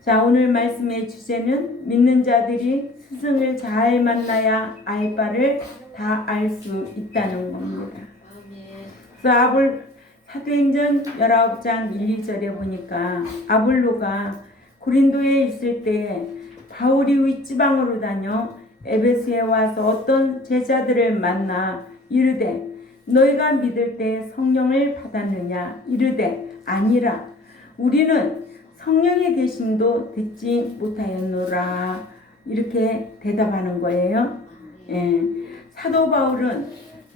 자, 오늘 말씀의 주제는 믿는 자들이 스승을 잘 만나야 알 바를 다 알 수 있다는 겁니다. 그래서 사도행전 19장 1, 2절에 보니까 아볼로가 고린도에 있을 때에 바울이 윗지방으로 다녀 에베소에 와서 어떤 제자들을 만나 이르되 너희가 믿을 때 성령을 받았느냐? 이르되 아니라 우리는 성령의 계심도 듣지 못하였노라. 이렇게 대답하는 거예요. 예. 사도 바울은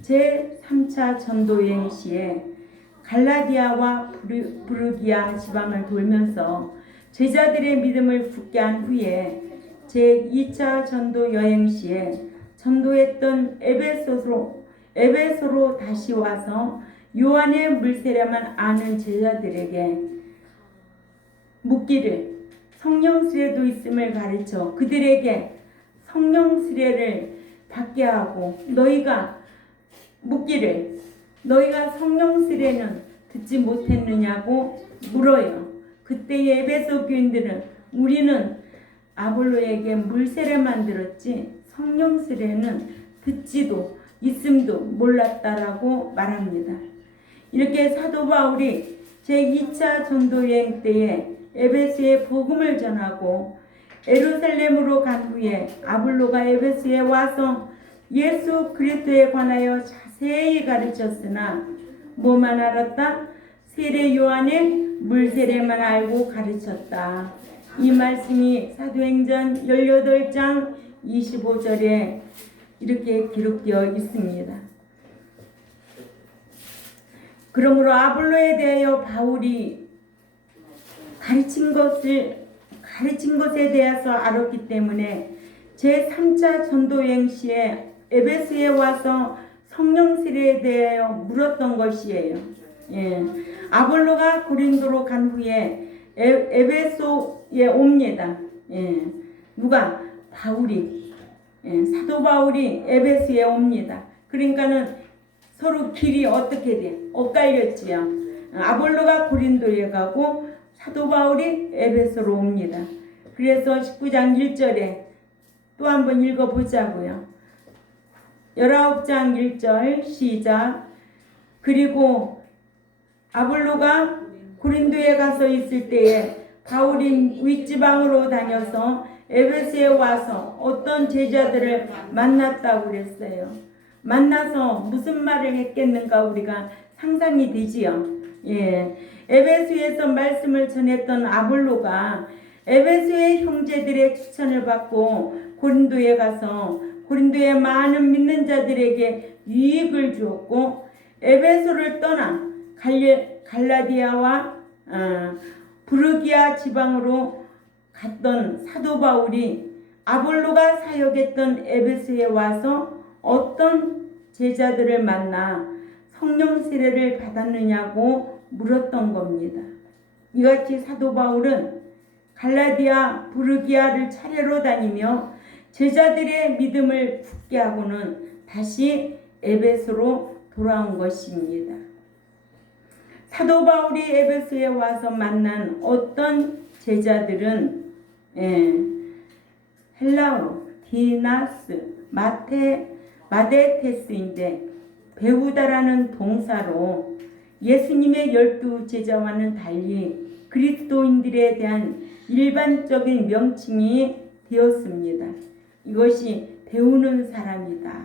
제3차 전도여행 시에 갈라디아와 부르기아 지방을 돌면서 제자들의 믿음을 굳게 한 후에 제2차 전도 여행 시에 전도했던 에베소로 다시 와서 요한의 물세례만 아는 제자들에게 묻기를 성령 수레도 있음을 가르쳐 그들에게 성령 수레를 받게 하고 묻기를 너희가 성령 수레는 듣지 못했느냐고 물어요. 그때 에베소 교인들은 우리는 아볼로에게 물세례만 들었지 성령 수레는 듣지도 있음도 몰랐다라고 말합니다. 이렇게 사도 바울이 제2차 전도여행 때에 에베소에 복음을 전하고 예루살렘으로 간 후에 아볼로가 에베소에 와서 예수 그리스도에 관하여 자세히 가르쳤으나 뭐만 알았다? 세례 요한의 물세례만 알고 가르쳤다. 이 말씀이 사도행전 18장 25절에 이렇게 기록되어 있습니다. 그러므로 아볼로에 대하여 바울이 가르친 것에 대해서 알았기 때문에 제3차 전도여행 시에 에베소에 와서 성령 세례에 대하여 물었던 것이에요. 예. 아볼로가 고린도로 간 후에 에베소에 옵니다. 예. 누가? 바울이. 예. 사도 바울이 에베소에 옵니다. 그러니까는 서로 길이 어떻게 돼? 엇갈렸지요. 아볼로가 고린도에 가고 사도 바울이 에베소로 옵니다. 그래서 19장 1절에 또 한번 읽어보자고요. 19장 1절 시작. 그리고 아볼로가 고린도에 가서 있을 때에 바울이 윗지방으로 다녀서 에베소에 와서 어떤 제자들을 만났다고 그랬어요. 만나서 무슨 말을 했겠는가 우리가 상상이 되지요. 예. 에베소에서 말씀을 전했던 아볼로가 에베소의 형제들의 추천을 받고 고린도에 가서 고린도의 많은 믿는 자들에게 유익을 주었고 에베소를 떠나 갈라디아와 부르기아 지방으로 갔던 사도 바울이 아볼로가 사역했던 에베소에 와서 어떤 제자들을 만나 성령 세례를 받았느냐고 물었던 겁니다. 이같이 사도 바울은 갈라디아, 부르기아를 차례로 다니며 제자들의 믿음을 굳게 하고는 다시 에베소로 돌아온 것입니다. 사도 바울이 에베소에 와서 만난 어떤 제자들은 헬라어로 디나스, 마데테스인데 배우다라는 동사로 예수님의 12제자와는 달리 그리스도인들에 대한 일반적인 명칭이 되었습니다. 이것이 배우는 사람이다.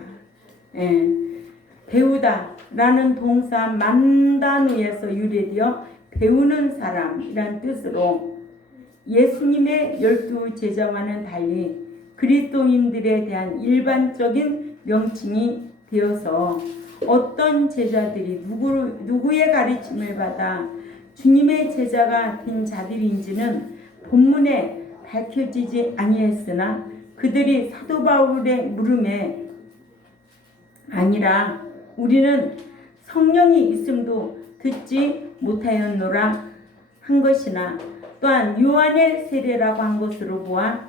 배우다라는 동사 만단위에서 유래되어 배우는 사람이란 뜻으로 예수님의 12제자와는 달리 그리스도인들에 대한 일반적인 명칭이 되어서 어떤 제자들이 누구의 가르침을 받아 주님의 제자가 된 자들인지는 본문에 밝혀지지 아니했으나 그들이 사도 바울의 물음에 아니라 우리는 성령이 있음도 듣지 못하였노라 한 것이나 또한 요한의 세례라고 한 것으로 보아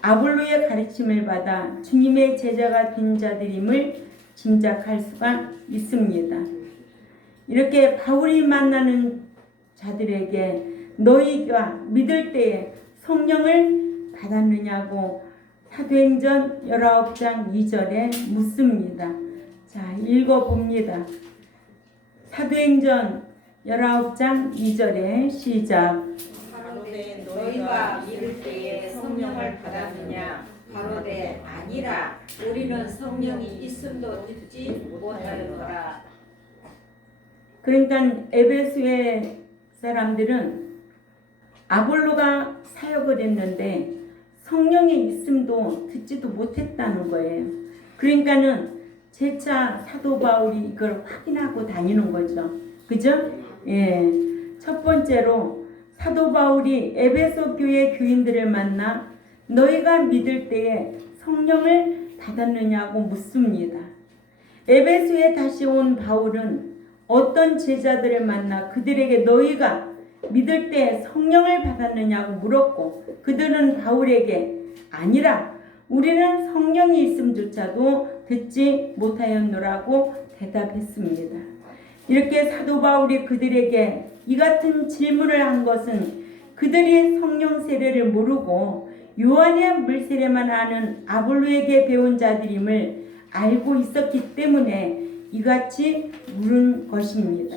아볼로의 가르침을 받아 주님의 제자가 된 자들임을 짐작할 수가 있습니다. 이렇게 바울이 만나는 자들에게 너희가 믿을 때에 성령을 받았느냐고 사도행전 19장 2절에 묻습니다. 자, 읽어봅니다. 사도행전 19장 2절에 시작. 가로되 너희가 이를 때에 성령을 받았느냐? 가로되 아니라 우리는 성령이 있음도 듣지 못하였노라. 그러니까 에베소의 사람들은 아볼로가 사역을 했는데 성령의 있음도 듣지도 못했다는 거예요. 그러니까는 재차 사도 바울이 이걸 확인하고 다니는 거죠. 그죠? 예. 첫 번째로 사도 바울이 에베소 교회 교인들을 만나 너희가 믿을 때에 성령을 받았느냐고 묻습니다. 에베소에 다시 온 바울은 어떤 제자들을 만나 그들에게 너희가 믿을 때 성령을 받았느냐고 물었고 그들은 바울에게 아니라 우리는 성령이 있음조차도 듣지 못하였노라고 대답했습니다. 이렇게 사도 바울이 그들에게 이 같은 질문을 한 것은 그들이 성령 세례를 모르고 요한의 물 세례만 아는 아볼로에게 배운 자들임을 알고 있었기 때문에 이같이 물은 것입니다.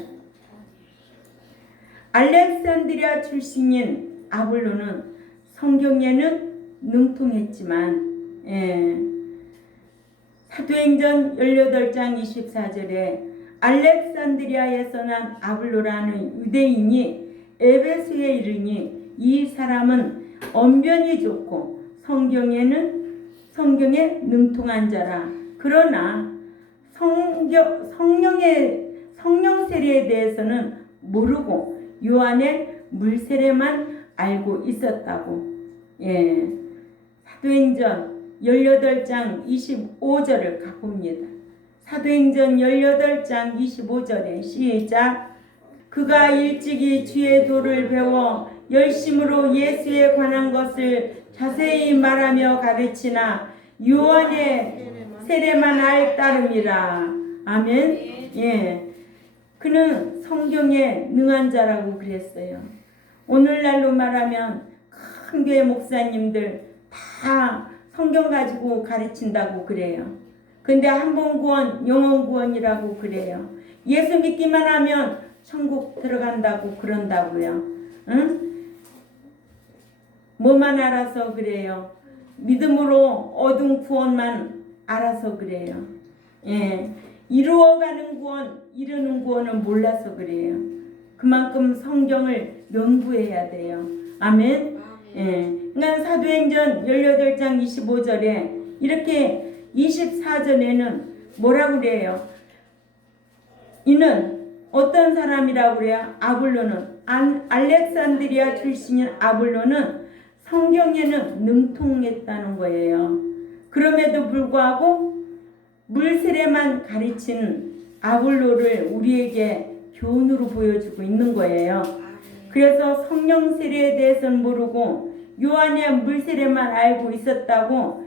알렉산드리아 출신인 아볼로는 성경에는 능통했지만 사도행전 18장 24절에 알렉산드리아에서 난 아볼로라는 유대인이 에베소에 이르니 이 사람은 언변이 좋고 성경에 능통한 자라. 그러나 성령 세례에 대해서는 모르고 요한의 물 세례만 알고 있었다고. 사도행전 18장 25절을 가봅니다. 사도행전 18장 25절에 시작. 그가 일찍이 주의 도를 배워 열심으로 예수에 관한 것을 자세히 말하며 가르치나 요한의 세례만 알 따름이라. 아멘. 그는 성경에 능한 자라고 그랬어요. 오늘날로 말하면 큰 교회 목사님들 다 성경 가지고 가르친다고 그래요. 근데 한번 구원, 영원 구원이라고 그래요. 예수 믿기만 하면 천국 들어간다고 그런다고요. 응? 뭐만 알아서 그래요. 믿음으로 얻은 구원만 알아서 그래요. 이루어가는 구원, 이루는 구원은 몰라서 그래요. 그만큼 성경을 연구해야 돼요. 아멘. 그러니까 사도행전 18장 25절에 이렇게 24절에는 뭐라고 그래요? 이는 어떤 사람이라고 그래요? 아볼로는 알렉산드리아 출신인 아볼로는 성경에는 능통했다는 거예요. 그럼에도 불구하고 물 세례만 가르치는 아볼로를 우리에게 교훈으로 보여주고 있는 거예요. 그래서 성령 세례에 대해서는 모르고 요한의 물 세례만 알고 있었다고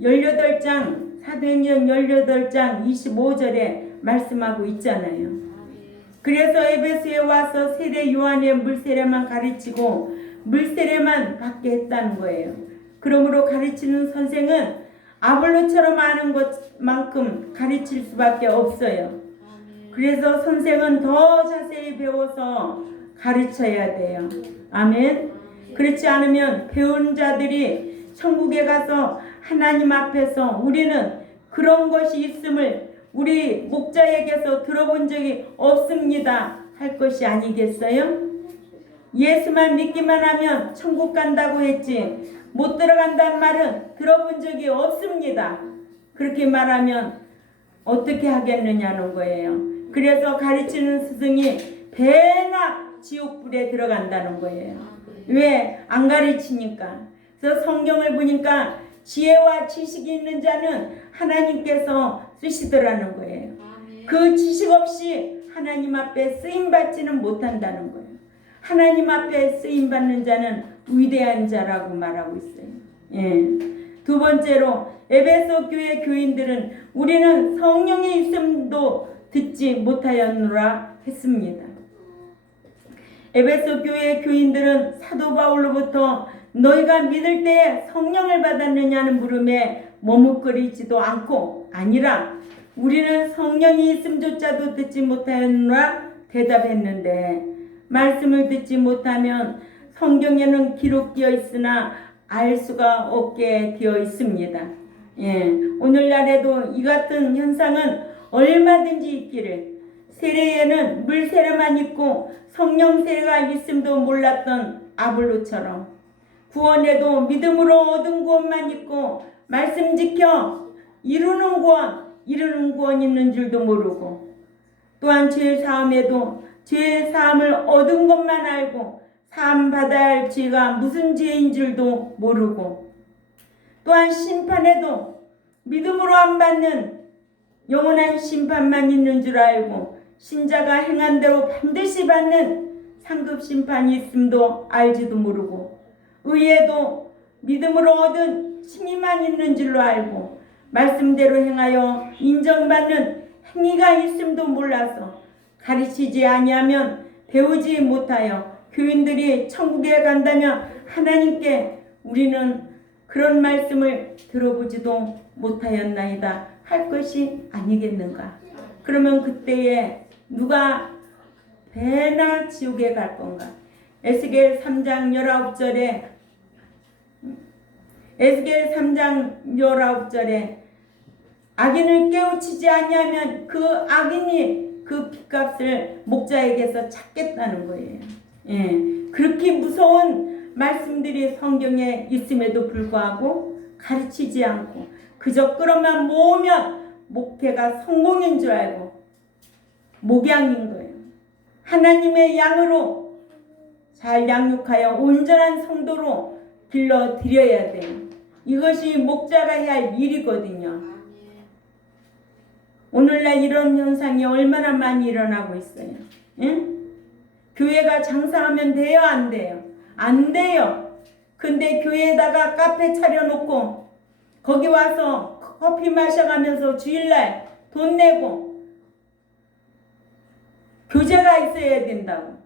18장 사도행전 18장 25절에 말씀하고 있잖아요. 그래서 에베소에 와서 세례 요한의 물 세례만 가르치고 물 세례만 받게 했다는 거예요. 그러므로 가르치는 선생은 아볼로처럼 아는 것만큼 가르칠 수밖에 없어요. 그래서 선생은 더 자세히 배워서 가르쳐야 돼요. 아멘. 그렇지 않으면 배운 자들이 천국에 가서 하나님 앞에서 우리는 그런 것이 있음을 우리 목자에게서 들어본 적이 없습니다 할 것이 아니겠어요? 예수만 믿기만 하면 천국 간다고 했지 못 들어간다는 말은 들어본 적이 없습니다. 그렇게 말하면 어떻게 하겠느냐는 거예요. 그래서 가르치는 스승이 배나 지옥불에 들어간다는 거예요. 왜? 안 가르치니까. 그래서 성경을 보니까 지혜와 지식이 있는 자는 하나님께서 쓰시더라는 거예요. 그 지식 없이 하나님 앞에 쓰임받지는 못한다는 거예요. 하나님 앞에 쓰임받는 자는 위대한 자라고 말하고 있어요. 두 번째로 에베소 교회 교인들은 우리는 성령의 있음도 듣지 못하였노라 했습니다. 에베소 교회 교인들은 사도 바울로부터 너희가 믿을 때에 성령을 받았느냐는 물음에 머뭇거리지도 않고 아니라 우리는 성령이 있음조차도 듣지 못하였노라 대답했는데 말씀을 듣지 못하면 성경에는 기록되어 있으나 알 수가 없게 되어 있습니다. 오늘날에도 이 같은 현상은 얼마든지 있기를 세례에는 물 세례만 있고 성령 세례가 있음도 몰랐던 아볼로처럼 구원에도 믿음으로 얻은 구원만 있고 말씀 지켜 이루는 구원 있는 줄도 모르고 또한 죄 사함에도 죄 사함을 얻은 것만 알고 사함 받아야 할 죄가 무슨 죄인 줄도 모르고 또한 심판에도 믿음으로 안 받는 영원한 심판만 있는 줄 알고 신자가 행한 대로 반드시 받는 상급 심판이 있음도 알지도 모르고 의에도 믿음으로 얻은 칭의만 있는 줄로 알고 말씀대로 행하여 인정받는 행위가 있음도 몰라서 가르치지 아니하면 배우지 못하여 교인들이 천국에 간다면 하나님께 우리는 그런 말씀을 들어보지도 못하였나이다 할 것이 아니겠는가. 그러면 그때에 누가 배나 지옥에 갈 건가. 에스겔 3장 19절에 악인을 깨우치지 아니하면 그 악인이 그 핏값을 목자에게서 찾겠다는 거예요. 그렇게 무서운 말씀들이 성경에 있음에도 불구하고 가르치지 않고 그저 끌어만 모으면 목회가 성공인 줄 알고 목양인 거예요. 하나님의 양으로 잘 양육하여 온전한 성도로 길러드려야 돼요. 이것이 목자가 해야 할 일이거든요. 오늘날 이런 현상이 얼마나 많이 일어나고 있어요. 응? 교회가 장사하면 돼요? 안 돼요? 안 돼요. 근데 교회에다가 카페 차려놓고 거기 와서 커피 마셔가면서 주일날 돈 내고 교제가 있어야 된다고.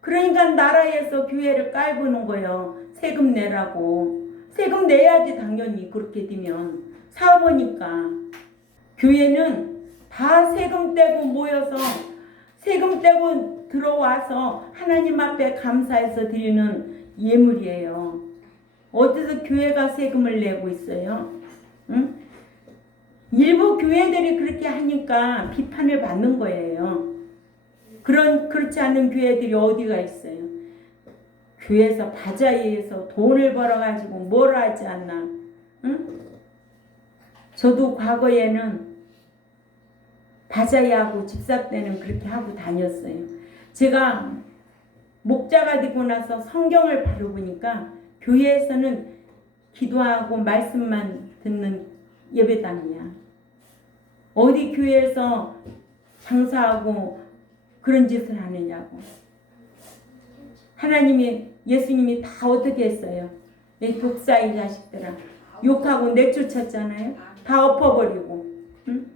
그러니까 나라에서 교회를 깔보는 거예요. 세금 내라고. 세금 내야지 당연히 그렇게 되면. 사보니까 교회는 다 세금 떼고 모여서 세금 떼고 들어와서 하나님 앞에 감사해서 드리는 예물이에요. 어디서 교회가 세금을 내고 있어요? 응? 일부 교회들이 그렇게 하니까 비판을 받는 거예요. 그렇지 않은 교회들이 어디가 있어요? 교회에서 바자회에서 돈을 벌어가지고 뭘 하지 않나? 응? 저도 과거에는 바자회하고 집사 때는 그렇게 하고 다녔어요. 제가 목자가 되고 나서 성경을 바로 보니까 교회에서는 기도하고 말씀만 듣는 예배당이야. 어디 교회에서 장사하고 그런 짓을 하느냐고. 하나님이 예수님이 다 어떻게 했어요? 이 독사의 자식들아 욕하고 내쫓았잖아요. 다 엎어버리고. 응?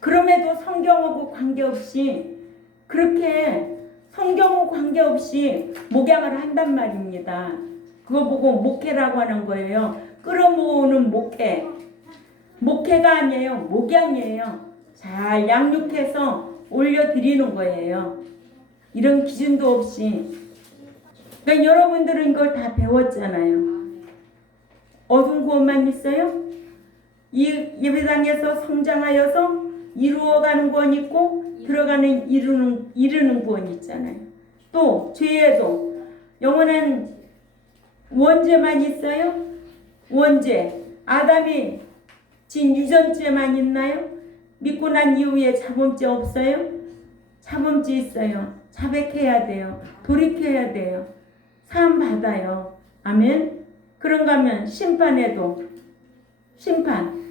그럼에도 성경하고 관계없이 그렇게 성경하고 관계없이 목양을 한단 말입니다. 그거 보고 목회라고 하는 거예요. 끌어모으는 목회. 목회가 아니에요. 목양이에요. 잘 양육해서 올려드리는 거예요. 이런 기준도 없이. 그러니까 여러분들은 이걸 다 배웠잖아요. 얻은 구원만 있어요? 이 예배당에서 성장하여서 이루어가는 구원 있고 들어가는 이루는 구원 있잖아요. 또 죄에도 영원한 원죄만 있어요? 원죄. 아담이 진 유전죄만 있나요? 믿고 난 이후에 자범죄 없어요? 자범죄 있어요. 자백해야 돼요. 돌이켜야 돼요. 사함 받아요. 아멘. 그런가 하면 심판에도 심판.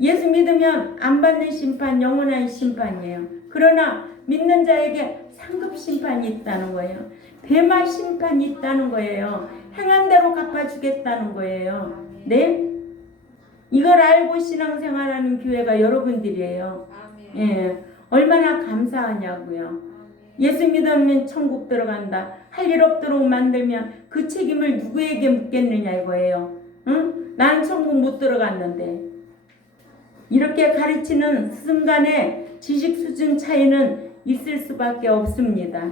예수 믿으면 안 받는 심판 영원한 심판이에요. 그러나 믿는 자에게 상급 심판이 있다는 거예요. 대마 심판이 있다는 거예요. 행한 대로 갚아주겠다는 거예요. 네? 이걸 알고 신앙생활하는 교회가 여러분들이에요. 예, 얼마나 감사하냐고요. 예수 믿으면 천국 들어간다. 할 일 없도록 만들면 그 책임을 누구에게 묻겠느냐 이거예요. 응? 나는 천국 못 들어갔는데. 이렇게 가르치는 스승 간의 지식 수준 차이는 있을 수밖에 없습니다.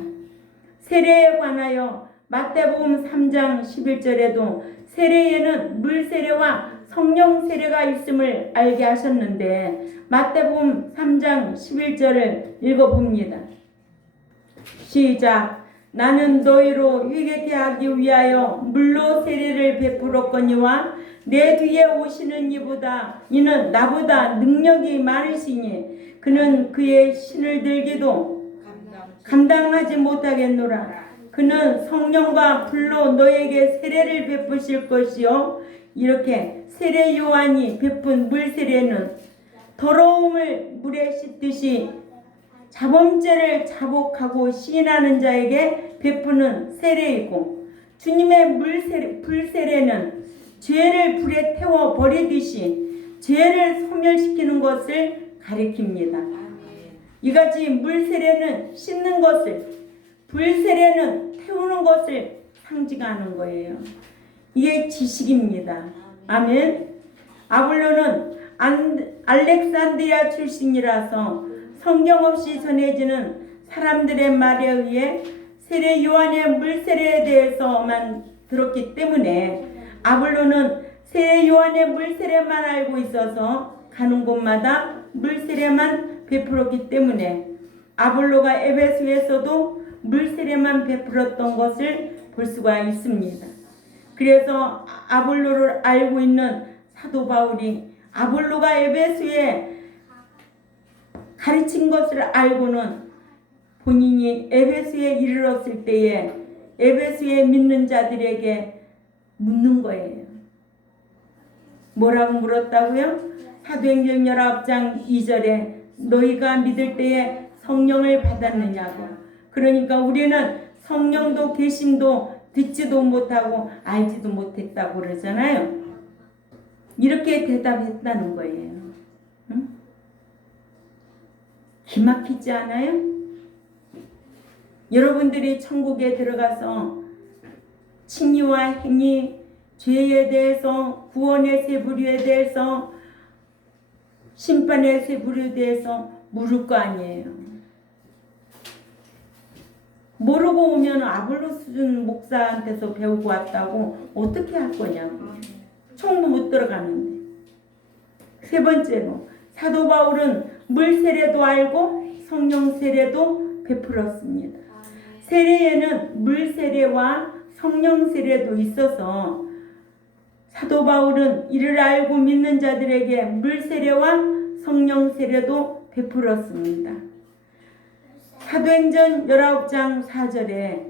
세례에 관하여 마태복음 3장 11절에도 세례에는 물 세례와 성령 세례가 있음을 알게 하셨는데 마태복음 3장 11절을 읽어봅니다. 시작. 나는 너희로 회개케 하기 위하여 물로 세례를 베풀었거니와 내 뒤에 오시는 이는 나보다 능력이 많으시니 그는 그의 신을 들기도 감당하지 못하겠노라. 그는 성령과 불로 너에게 세례를 베푸실 것이요. 이렇게 세례 요한이 베푼 물 세례는 더러움을 물에 씻듯이 자범죄를 자복하고 시인하는 자에게 베푸는 세례이고 주님의 불 세례는 죄를 불에 태워 버리듯이 죄를 소멸시키는 것을 가리킵니다. 이같이 물 세례는 씻는 것을, 불 세례는 태우는 것을 상징하는 거예요. 이게 지식입니다. 아멘. 아볼로는 알렉산드리아 출신이라서 성경 없이 전해지는 사람들의 말에 의해 세례 요한의 물 세례에 대해서만 들었기 때문에 아볼로는 세례 요한의 물 세례만 알고 있어서 가는 곳마다 물 세례만 베풀었기 때문에 아볼로가 에베소에서도 물 세례만 베풀었던 것을 볼 수가 있습니다. 그래서 아볼로를 알고 있는 사도 바울이 아볼로가 에베소에 가르친 것을 알고는 본인이 에베소에 이르렀을 때에 에베소에 믿는 자들에게 묻는 거예요. 뭐라고 물었다고요? 사도행전 19장 2절에 너희가 믿을 때에 성령을 받았느냐고. 그러니까 우리는 성령도 계심도 듣지도 못하고 알지도 못했다고 그러잖아요. 이렇게 대답했다는 거예요. 응? 기막히지 않아요? 여러분들이 천국에 들어가서 칭의와 행위, 죄에 대해서, 구원의 세 부류에 대해서, 심판의 세 부류에 대해서 물을 거 아니에요. 모르고 오면 아볼로 수준 목사한테서 배우고 왔다고 어떻게 할 거냐고. 천국 못 들어가는데. 세 번째로 사도 바울은 물 세례도 알고 성령 세례도 베풀었습니다. 세례에는 물 세례와 성령 세례도 있어서 사도 바울은 이를 알고 믿는 자들에게 물 세례와 성령 세례도 베풀었습니다. 사도행전 19장 4절에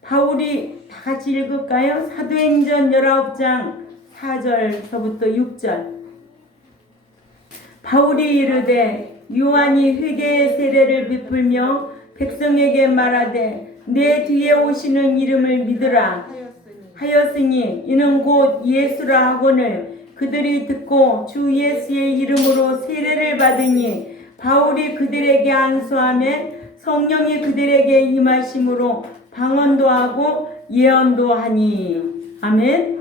바울이 다 같이 읽을까요? 사도행전 19장 4절서부터 6절. 바울이 이르되 요한이 회개의 세례를 베풀며 백성에게 말하되 내 뒤에 오시는 이름을 믿으라 하였으니 이는 곧 예수라 하거늘 그들이 듣고 주 예수의 이름으로 세례를 받으니 바울이 그들에게 안수하며 성령이 그들에게 임하심으로 방언도 하고 예언도 하니. 아멘.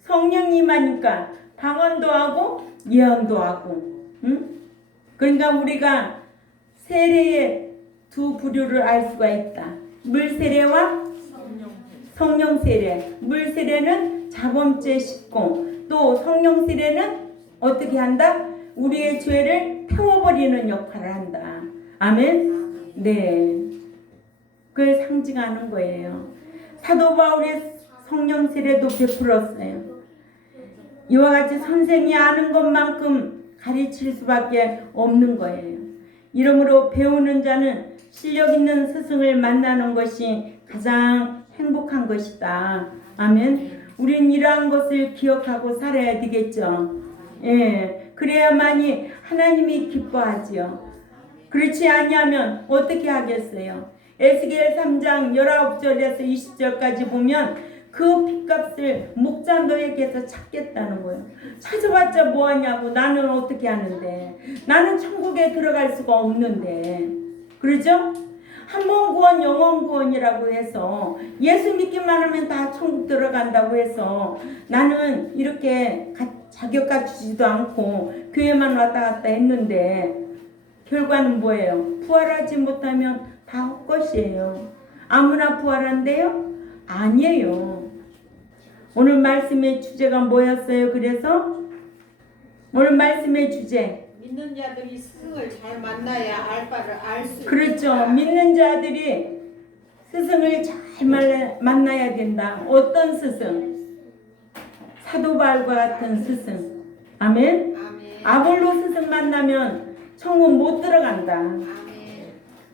성령이 임하니까 방언도 하고 예언도 하고. 응? 그러니까 우리가 세례의 두 부류를 알 수가 있다. 물 세례와 성령 세례. 물 세례는 자범죄 씻고 또 성령 세례는 어떻게 한다? 우리의 죄를 태워버리는 역할을 한다. 아멘. 네, 그걸 상징하는 거예요. 사도 바울의 성령 세례도 베풀었어요. 이와 같이 선생이 아는 것만큼 가르칠 수밖에 없는 거예요. 이러므로 배우는 자는 실력 있는 스승을 만나는 것이 가장 행복한 것이다. 아멘. 우린 이러한 것을 기억하고 살아야 되겠죠. 예, 그래야만이 하나님이 기뻐하지요. 그렇지 아니하면 어떻게 하겠어요? 에스겔 3장 19절에서 20절까지 보면 그 핏값을 목자 너에게서 찾겠다는 거예요. 찾아봤자 뭐하냐고. 나는 어떻게 하는데. 나는 천국에 들어갈 수가 없는데. 그러죠? 한 번 구원 영원 구원이라고 해서 예수 믿기만 하면 다 천국 들어간다고 해서 나는 이렇게 자격 갖추지도 않고 교회만 왔다 갔다 했는데 결과는 뭐예요? 부활하지 못하면 다 헛것이에요. 아무나 부활한대요? 아니에요. 오늘 말씀의 주제가 뭐였어요? 그래서 오늘 말씀의 주제 믿는 자들이 스승을 잘 만나야 알 바를 알 수 있다. 그렇죠. 믿는 자들이 스승을 잘 만나야 된다. 어떤 스승? 사도 바울과 같은 스승. 아멘. 아멘. 아볼로 스승 만나면 천국 못 들어간다. 아멘.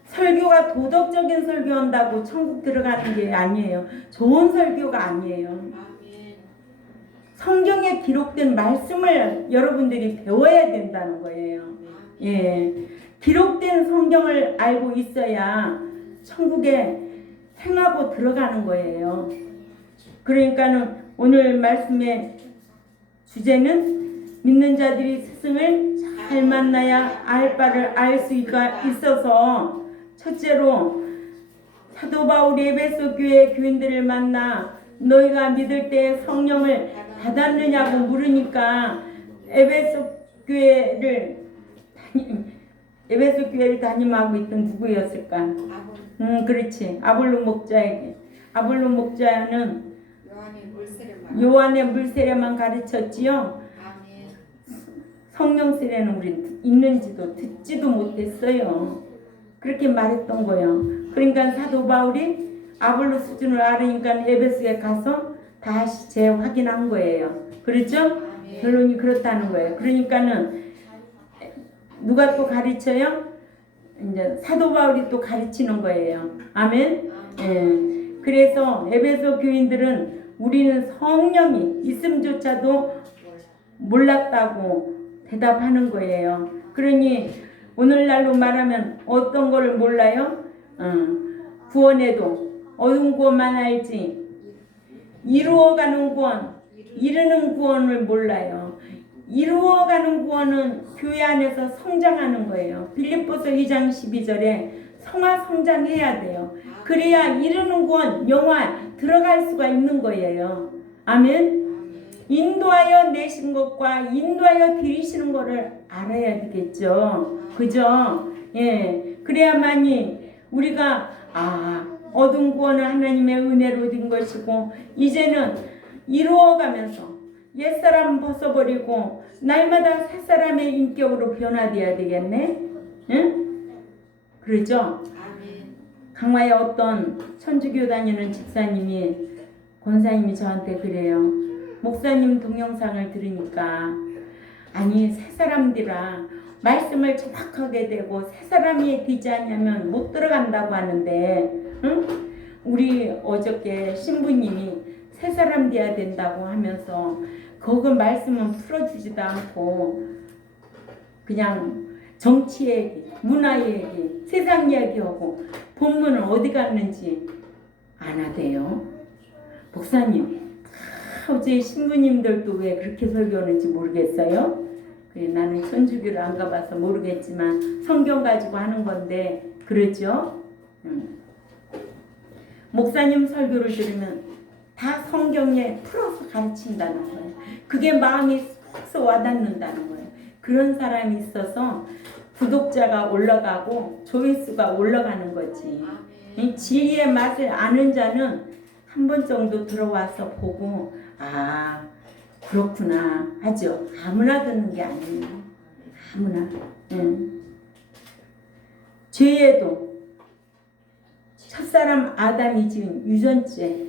설교가 도덕적인 설교한다고 천국 들어가는 게 아니에요. 좋은 설교가 아니에요. 아멘. 성경에 기록된 말씀을 여러분들이 배워야 된다는 거예요. 예. 기록된 성경을 알고 있어야 천국에 행하고 들어가는 거예요. 그러니까는 오늘 말씀의 주제는 믿는 자들이 스승을 잘 만나야 알 바를 알 수 있어서 첫째로 사도 바울이 에베소 교회 교인들을 만나 너희가 믿을 때 성령을 받았느냐고 물으니까 에베소 교회를 담임하고 있던 누구였을까? 그렇지. 아볼로 목자에게. 아볼로 목자는 요한의 물세례만 가르쳤지요. 아멘. 성령 세례는 우린 있는지도 듣지도 못했어요. 그렇게 말했던 거예요. 그러니까 사도 바울이 아볼로 수준을 알으니까 에베소에 가서 다시 재확인한 거예요. 그렇죠? 결론이 그렇다는 거예요. 그러니까는 누가 또 가르쳐요? 이제 사도 바울이 또 가르치는 거예요. 아멘. 예. 그래서 에베소 교인들은 우리는 성령이 있음조차도 몰랐다고 대답하는 거예요. 그러니 오늘날로 말하면 어떤 거를 몰라요? 구원에도 어떤 구원만 알지 이루어가는 구원, 이루는 구원을 몰라요. 이루어가는 구원은 교회 안에서 성장하는 거예요. 빌립보서 2장 12절에 성화 성장해야 돼요. 그래야 이루는 구원, 영화 들어갈 수가 있는 거예요. 아멘. 인도하여 내신 것과 인도하여 드리시는 것을 알아야 되겠죠. 그죠? 예. 그래야만이 우리가 얻은 구원은 하나님의 은혜로 된 것이고 이제는 이루어가면서 옛사람 벗어버리고 날마다 새사람의 인격으로 변화돼야 되겠네. 응? 그러죠? 강화에 어떤 천주교 다니는 집사님이 권사님이 저한테 그래요. 목사님 동영상을 들으니까 아니 새사람들아 말씀을 정확하게 되고 새사람이 되지 않으면 못 들어간다고 하는데 응? 우리 어저께 신부님이 새사람 돼야 된다고 하면서 거기 말씀은 풀어주지도 않고 그냥 정치 얘기, 문화 얘기, 세상 얘기하고 본문은 어디 갔는지 안 하대요. 목사님, 어제 신부님들도 왜 그렇게 설교하는지 모르겠어요. 그래, 나는 천주교를 안 가봐서 모르겠지만 성경 가지고 하는 건데 그러죠. 목사님 설교를 들으면 다 성경에 풀어서 가르친다는 거예요. 그게 마음이 쏙 와닿는다는 거예요. 그런 사람이 있어서 구독자가 올라가고 조회수가 올라가는 거지. 이 진리의 맛을 아는 자는 한 번 정도 들어와서 보고 그렇구나 하죠. 아무나 듣는 게 아니에요. 아무나. 죄에도 첫사람 아담이 지은 유전죄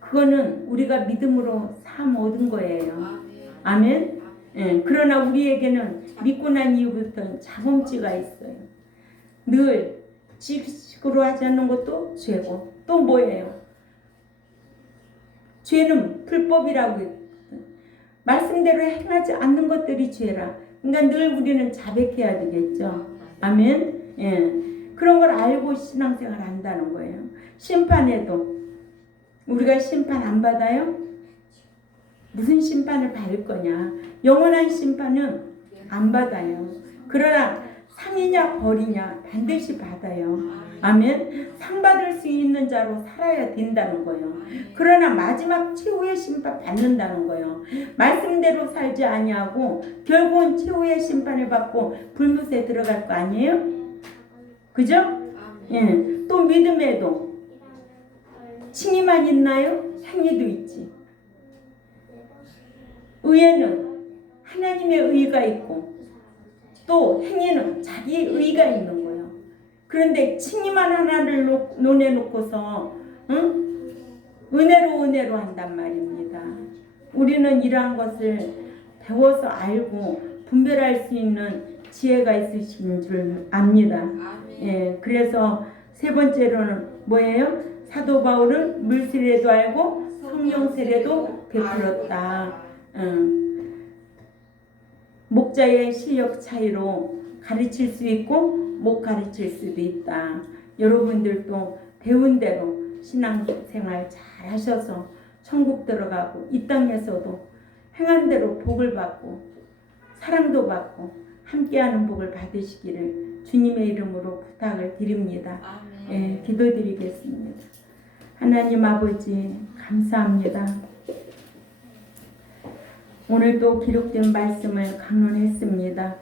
그거는 우리가 믿음으로 삶 얻은 거예요. 아멘. 그러나 우리에게는 믿고 난 이후부터는 자범죄가 있어요. 늘 지식으로 하지 않는 것도 죄고 또 뭐예요? 죄는 불법이라고 했거든. 말씀대로 행하지 않는 것들이 죄라. 그러니까 늘 우리는 자백해야 되겠죠. 아멘. 그런 걸 알고 신앙생활 한다는 거예요. 심판에도 우리가 심판 안 받아요? 무슨 심판을 받을 거냐? 영원한 심판은 안 받아요. 그러나 상이냐 벌이냐 반드시 받아요. 아멘. 상 받을 수 있는 자로 살아야 된다는 거예요. 그러나 마지막 최후의 심판 받는다는 거예요. 말씀대로 살지 아니하고 결국은 최후의 심판을 받고 불못에 들어갈 거 아니에요? 그죠? 예. 또 믿음에도 칭의만 있나요? 행위도 있지. 의에는 하나님의 의가 있고 또 행위는 자기 의가 있는 거예요. 그런데 칭의만 하나를 논해놓고서 은혜로 한단 말입니다. 우리는 이러한 것을 배워서 알고 분별할 수 있는 지혜가 있으신 줄 압니다. 예, 그래서 세 번째로는 뭐예요? 사도 바울은 물세례도 알고 성령 세례도 베풀었다. 목자의 실력 차이로 가르칠 수 있고 못 가르칠 수도 있다. 여러분들도 배운 대로 신앙생활 잘 하셔서 천국 들어가고 이 땅에서도 행한 대로 복을 받고 사랑도 받고 함께하는 복을 받으시기를 주님의 이름으로 부탁을 드립니다. 예, 기도드리겠습니다. 하나님 아버지 감사합니다. 오늘도 기록된 말씀을 강론했습니다.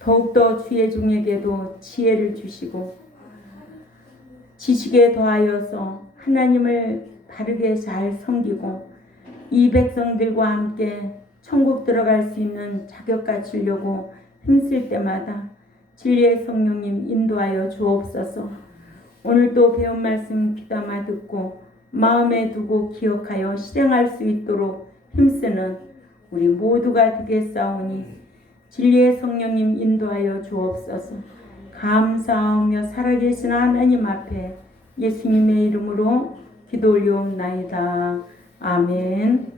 더욱더 주의 종에게도 지혜를 주시고 지식에 더하여서 하나님을 바르게 잘 섬기고 이 백성들과 함께 천국 들어갈 수 있는 자격가 주려고 힘쓸 때마다 진리의 성령님 인도하여 주옵소서. 오늘도 배운 말씀 귀담아 듣고 마음에 두고 기억하여 실행할 수 있도록 힘쓰는 우리 모두가 되겠사오니 진리의 성령님 인도하여 주옵소서. 감사하며 살아계신 하나님 앞에 예수님의 이름으로 기도 올리옵나이다. 아멘.